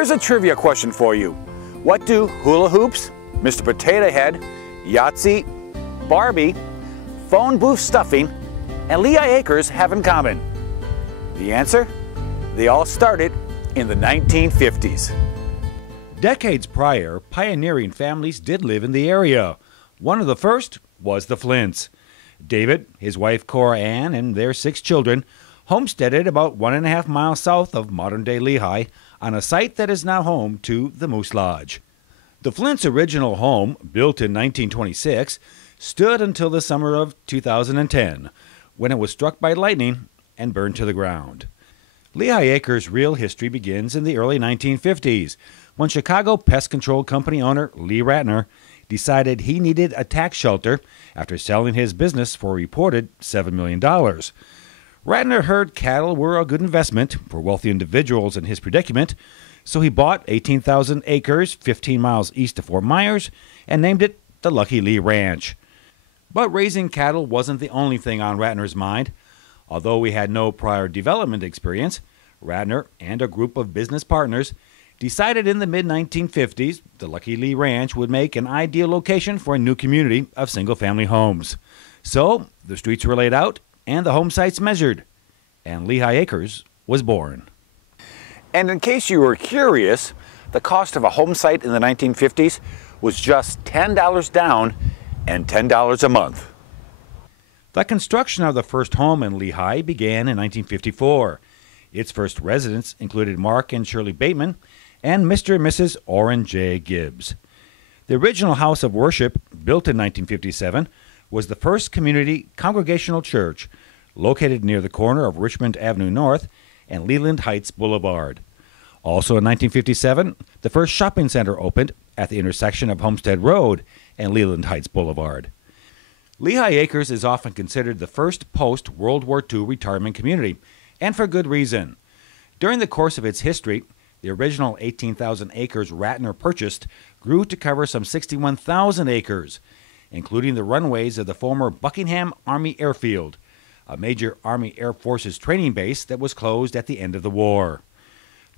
Here's a trivia question for you. What do hula hoops, Mr. Potato Head, Yahtzee, Barbie, phone booth stuffing, and Lehigh Acres have in common? The answer? They all started in the 1950s. Decades prior, pioneering families did live in the area. One of the first was the Flints. David, his wife Cora Ann, and their 6 children homesteaded about 1.5 miles south of modern-day Lehigh on a site that is now home to the Moose Lodge. The Flints' original home, built in 1926, stood until the summer of 2010, when it was struck by lightning and burned to the ground. Lehigh Acres' real history begins in the early 1950s, when Chicago pest control company owner Lee Ratner decided he needed a tax shelter after selling his business for a reported $7 million. Ratner heard cattle were a good investment for wealthy individuals in his predicament, so he bought 18,000 acres 15 miles east of Fort Myers and named it the Lucky Lee Ranch. But raising cattle wasn't the only thing on Ratner's mind. Although he had no prior development experience, Ratner and a group of business partners decided in the mid-1950s the Lucky Lee Ranch would make an ideal location for a new community of single-family homes. So the streets were laid out and the home sites measured, and Lehigh Acres was born. And in case you were curious, the cost of a home site in the 1950s was just $10 down and $10 a month. The construction of the first home in Lehigh began in 1954. Its first residents included Mark and Shirley Bateman and Mr. and Mrs. Orrin J. Gibbs. The original house of worship, built in 1957, was the first community congregational church located near the corner of Richmond Avenue North and Leland Heights Boulevard. Also in 1957, the first shopping center opened at the intersection of Homestead Road and Leland Heights Boulevard. Lehigh Acres is often considered the first post-World War II retirement community, and for good reason. During the course of its history, the original 18,000 acres Ratner purchased grew to cover some 61,000 acres, including the runways of the former Buckingham Army Airfield, a major Army Air Forces training base that was closed at the end of the war.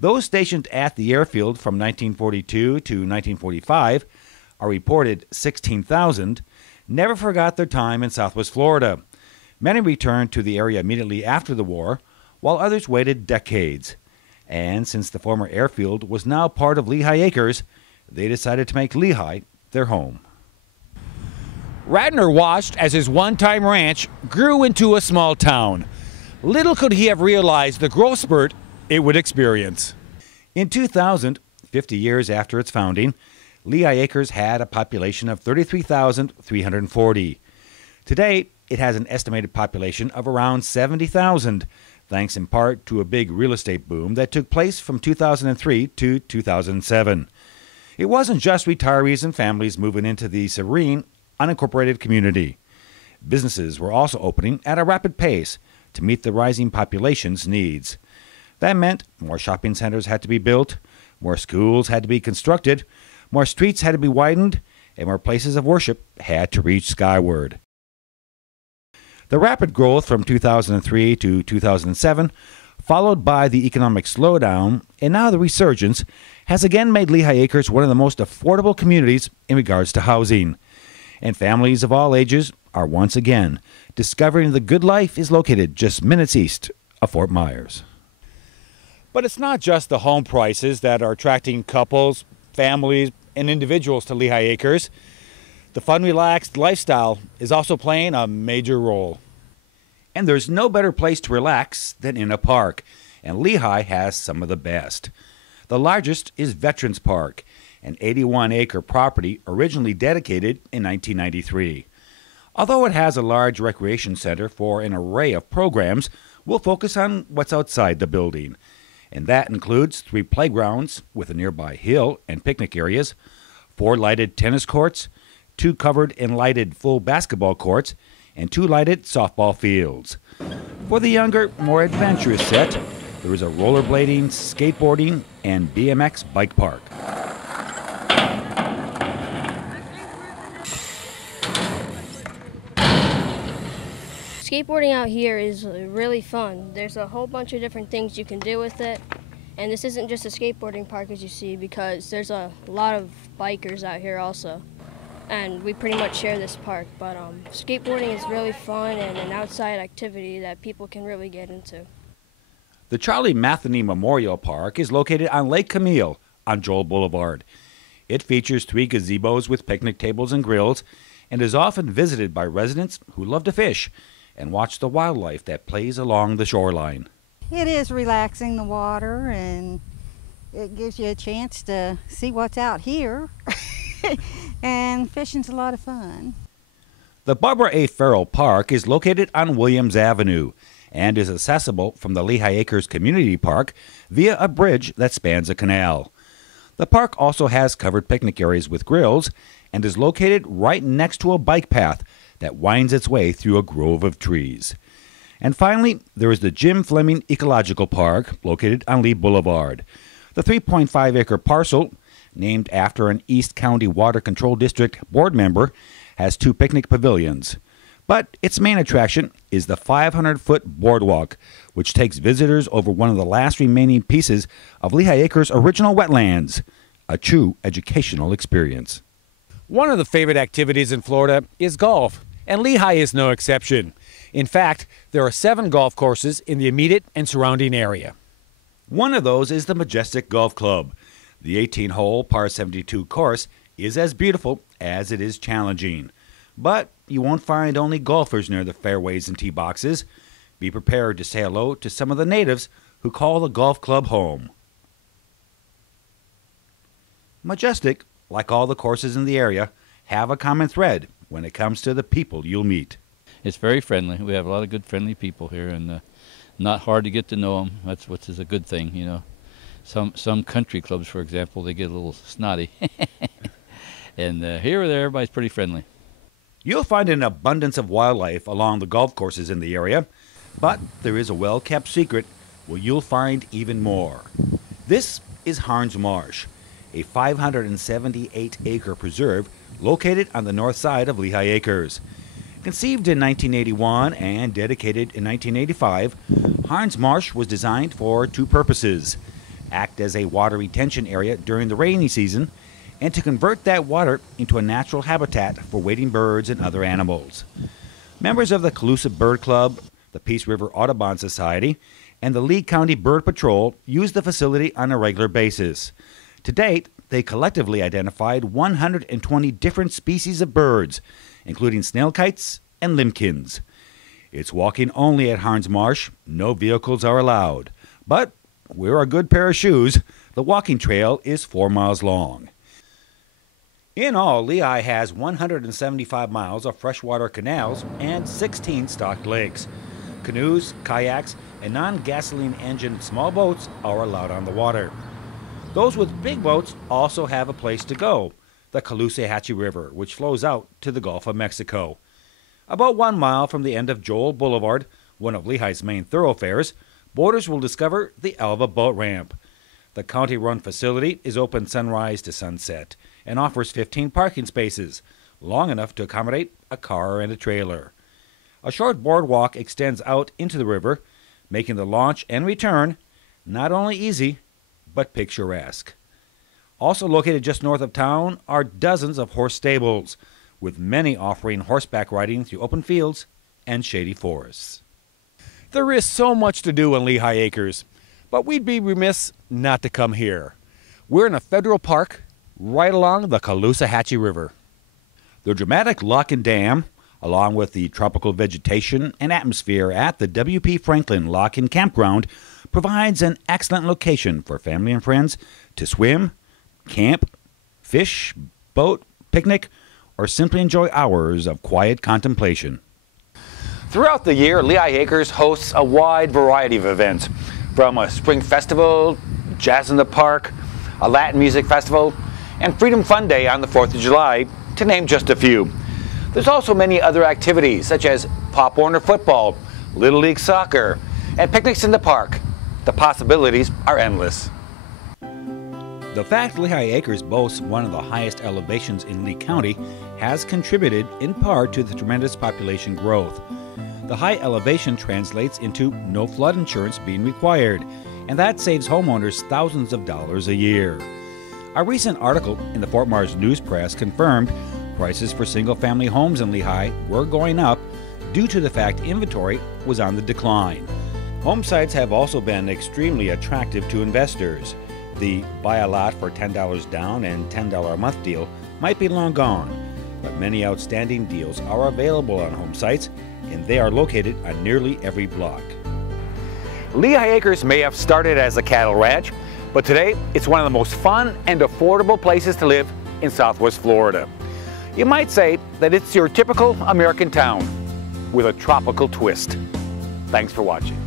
Those stationed at the airfield from 1942 to 1945, a reported 16,000, never forgot their time in Southwest Florida. Many returned to the area immediately after the war, while others waited decades. And since the former airfield was now part of Lehigh Acres, they decided to make Lehigh their home. Ratner watched as his one-time ranch grew into a small town. Little could he have realized the growth spurt it would experience. In 2000, 50 years after its founding, Lehigh Acres had a population of 33,340. Today, it has an estimated population of around 70,000, thanks in part to a big real estate boom that took place from 2003 to 2007. It wasn't just retirees and families moving into the serene, unincorporated community. Businesses were also opening at a rapid pace to meet the rising population's needs. That meant more shopping centers had to be built, more schools had to be constructed, more streets had to be widened, and more places of worship had to reach skyward. The rapid growth from 2003 to 2007, followed by the economic slowdown, and now the resurgence, has again made Lehigh Acres one of the most affordable communities in regards to housing. And families of all ages are once again discovering the good life is located just minutes east of Fort Myers. But it's not just the home prices that are attracting couples, families, and individuals to Lehigh Acres. The fun, relaxed lifestyle is also playing a major role. And there's no better place to relax than in a park, and Lehigh has some of the best. The largest is Veterans Park, an 81-acre property originally dedicated in 1993. Although it has a large recreation center for an array of programs, we'll focus on what's outside the building. And that includes 3 playgrounds with a nearby hill and picnic areas, 4 lighted tennis courts, 2 covered and lighted full basketball courts, and 2 lighted softball fields. For the younger, more adventurous set, there is a rollerblading, skateboarding, and BMX bike park. Skateboarding out here is really fun. There's a whole bunch of different things you can do with it. And this isn't just a skateboarding park, as you see, because there's a lot of bikers out here also. And we pretty much share this park, but skateboarding is really fun and an outside activity that people can really get into. The Charlie Matheny Memorial Park is located on Lake Camille on Joel Boulevard. It features 3 gazebos with picnic tables and grills and is often visited by residents who love to fish and watch the wildlife that plays along the shoreline. It is relaxing, the water, and it gives you a chance to see what's out here. And fishing's a lot of fun. The Barbara A. Farrell Park is located on Williams Avenue and is accessible from the Lehigh Acres Community Park via a bridge that spans a canal. The park also has covered picnic areas with grills and is located right next to a bike path that winds its way through a grove of trees. And finally, there is the Jim Fleming Ecological Park located on Lee Boulevard. The 3.5-acre parcel, named after an East County Water Control District board member, has 2 picnic pavilions. But its main attraction is the 500-foot boardwalk, which takes visitors over one of the last remaining pieces of Lehigh Acres' original wetlands, a true educational experience. One of the favorite activities in Florida is golf, and Lehigh is no exception. In fact, there are 7 golf courses in the immediate and surrounding area. One of those is the Majestic Golf Club. The 18-hole par 72 course is as beautiful as it is challenging. But you won't find only golfers near the fairways and tee boxes. Be prepared to say hello to some of the natives who call the golf club home. Majestic, like all the courses in the area, have a common thread when it comes to the people you'll meet. It's very friendly. We have a lot of good, friendly people here, and not hard to get to know them. That's what is a good thing, you know. Some country clubs, for example, they get a little snotty. And here everybody's pretty friendly. You'll find an abundance of wildlife along the golf courses in the area, but there is a well-kept secret where you'll find even more. This is Harns Marsh, a 578-acre preserve located on the north side of Lehigh Acres. Conceived in 1981 and dedicated in 1985, Harns Marsh was designed for 2 purposes: act as a water retention area during the rainy season, and to convert that water into a natural habitat for wading birds and other animals. Members of the Colusa Bird Club, the Peace River Audubon Society, and the Lee County Bird Patrol use the facility on a regular basis. To date, they collectively identified 120 different species of birds, including snail kites and limpkins. It's walking only at Harns Marsh. No vehicles are allowed. But wear a good pair of shoes. The walking trail is 4 miles long. In all, Lehigh has 175 miles of freshwater canals and 16 stocked lakes. Canoes, kayaks, and non-gasoline engine small boats are allowed on the water. Those with big boats also have a place to go, the Caloosahatchee River, which flows out to the Gulf of Mexico. About 1 mile from the end of Joel Boulevard, one of Lehigh's main thoroughfares, boaters will discover the Alva boat ramp. The county-run facility is open sunrise to sunset and offers 15 parking spaces, long enough to accommodate a car and a trailer. A short boardwalk extends out into the river, making the launch and return not only easy, but picturesque. Also located just north of town are dozens of horse stables, with many offering horseback riding through open fields and shady forests. There is so much to do in Lehigh Acres, but we'd be remiss not to come here. We're in a federal park right along the Caloosahatchee River. The dramatic lock and dam, along with the tropical vegetation and atmosphere at the W.P. Franklin Lock and Campground, provides an excellent location for family and friends to swim, camp, fish, boat, picnic, or simply enjoy hours of quiet contemplation. Throughout the year, Lehigh Acres hosts a wide variety of events, from a spring festival, jazz in the park, a Latin music festival, and Freedom Fun Day on the 4th of July, to name just a few. There's also many other activities, such as Pop Warner football, Little League soccer, and picnics in the park. The possibilities are endless. The fact Lehigh Acres boasts one of the highest elevations in Lee County has contributed in part to the tremendous population growth. The high elevation translates into no flood insurance being required, and that saves homeowners thousands of dollars a year. A recent article in the Fort Myers News Press confirmed prices for single-family homes in Lehigh were going up due to the fact inventory was on the decline. Home sites have also been extremely attractive to investors. The buy a lot for $10 down and $10 a month deal might be long gone, but many outstanding deals are available on home sites, and they are located on nearly every block. Lehigh Acres may have started as a cattle ranch, but today it's one of the most fun and affordable places to live in Southwest Florida. You might say that it's your typical American town with a tropical twist. Thanks for watching.